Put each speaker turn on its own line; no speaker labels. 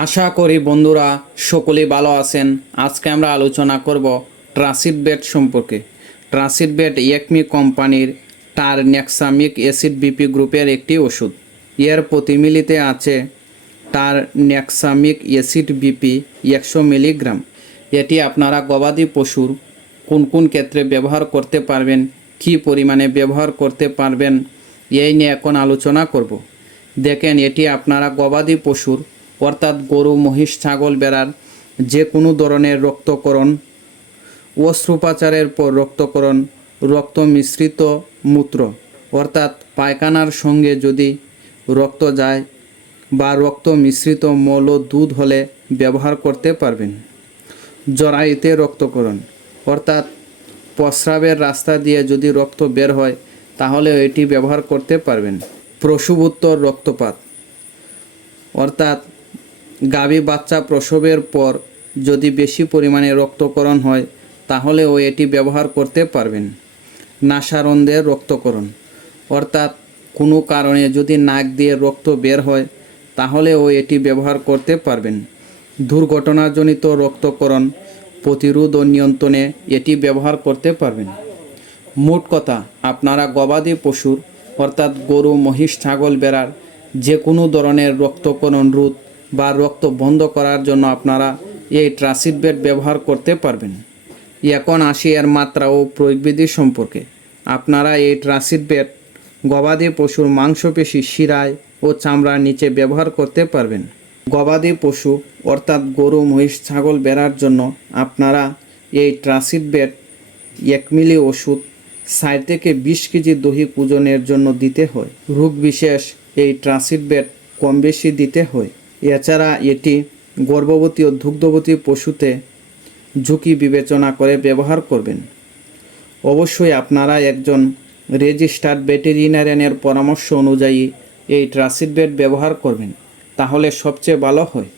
আশা করি বন্ধুরা সকলেই ভালো আছেন। আজকে আমরা আলোচনা করব ট্রাসিড বেড সম্পর্কে। ট্রাসিড বেড একমি কোম্পানির টার নেক্সামিক অ্যাসিড বিপি গ্রুপের একটি ওষুধ। এর প্রতিমিলিতে আছে টার নেক্সামিক অ্যাসিড বিপি একশো মিলিগ্রাম। এটি আপনারা গবাদি পশুর কোন কোন ক্ষেত্রে ব্যবহার করতে পারবেন, কী পরিমাণে ব্যবহার করতে পারবেন, এই নিয়ে এখন আলোচনা করব। দেখেন, এটি আপনারা গবাদি পশুর অর্থাৎ গরু, মহিষ, ছাগল, বেড়ার যে কোনো ধরনের রক্তকরণ অস্ত্রোপচারের পর রক্তকরণ, রক্ত মিশ্রিত মূত্র, অর্থাৎ পায়খানার সঙ্গে যদি রক্ত যায় বা রক্ত মিশ্রিত মল ও দুধ হলে ব্যবহার করতে পারবেন। জরাইতে রক্তকরণ, অর্থাৎ প্রস্রাবের রাস্তা দিয়ে যদি রক্ত বের হয়, তাহলে এটি ব্যবহার করতে পারবেন। প্রসূবোত্তর রক্তপাত, অর্থাৎ গাভী বাচ্চা প্রসবের পর যদি বেশি পরিমাণে রক্তকরণ হয়, তাহলেও এটি ব্যবহার করতে পারবেন। নাসারন্দের রক্তকরণ। অর্থাৎ কোনো কারণে যদি নাক দিয়ে রক্ত বের হয়, তাহলেও এটি ব্যবহার করতে পারবেন। দুর্ঘটনাজনিত রক্তকরণ প্রতিরোধ ও নিয়ন্ত্রণে এটি ব্যবহার করতে পারবেন। মোট কথা, আপনারা গবাদি পশুর, অর্থাৎ গরু, মহিষ, ছাগল, বেড়ার যে কোনো ধরনের রক্তকরণ রোধ বা রক্ত বন্ধ করার জন্য আপনারা এই ট্রাসিড বেড ব্যবহার করতে পারবেন। এখন আসি এর মাত্রা ও প্রয়োগবিধি সম্পর্কে। আপনারা এই ট্রাসিড বেড গবাদি পশুর মাংসপেশি শিরায় ও চামড়ার নিচে ব্যবহার করতে পারবেন। গবাদি পশু অর্থাৎ গরু, মহিষ, ছাগল বেড়ার জন্য আপনারা এই ট্রাসিড বেড এক মিলি ওষুধ ষাট থেকে বিশ কেজি দহি পূজনের জন্য দিতে হয়। রোগ বিশেষ এই ট্রাসিড বেড কম বেশি দিতে হয়। এছাড়া এটি গর্ভবতী ও দুগ্ধবতী পশুতে ঝুঁকি বিবেচনা করে ব্যবহার করবেন। অবশ্যই আপনারা একজন রেজিস্টার্ড ভেটেরিনারিয়ানের পরামর্শ অনুযায়ী এই ট্রাসিড বেড ব্যবহার করবেন, তাহলে সবচেয়ে ভালো হয়।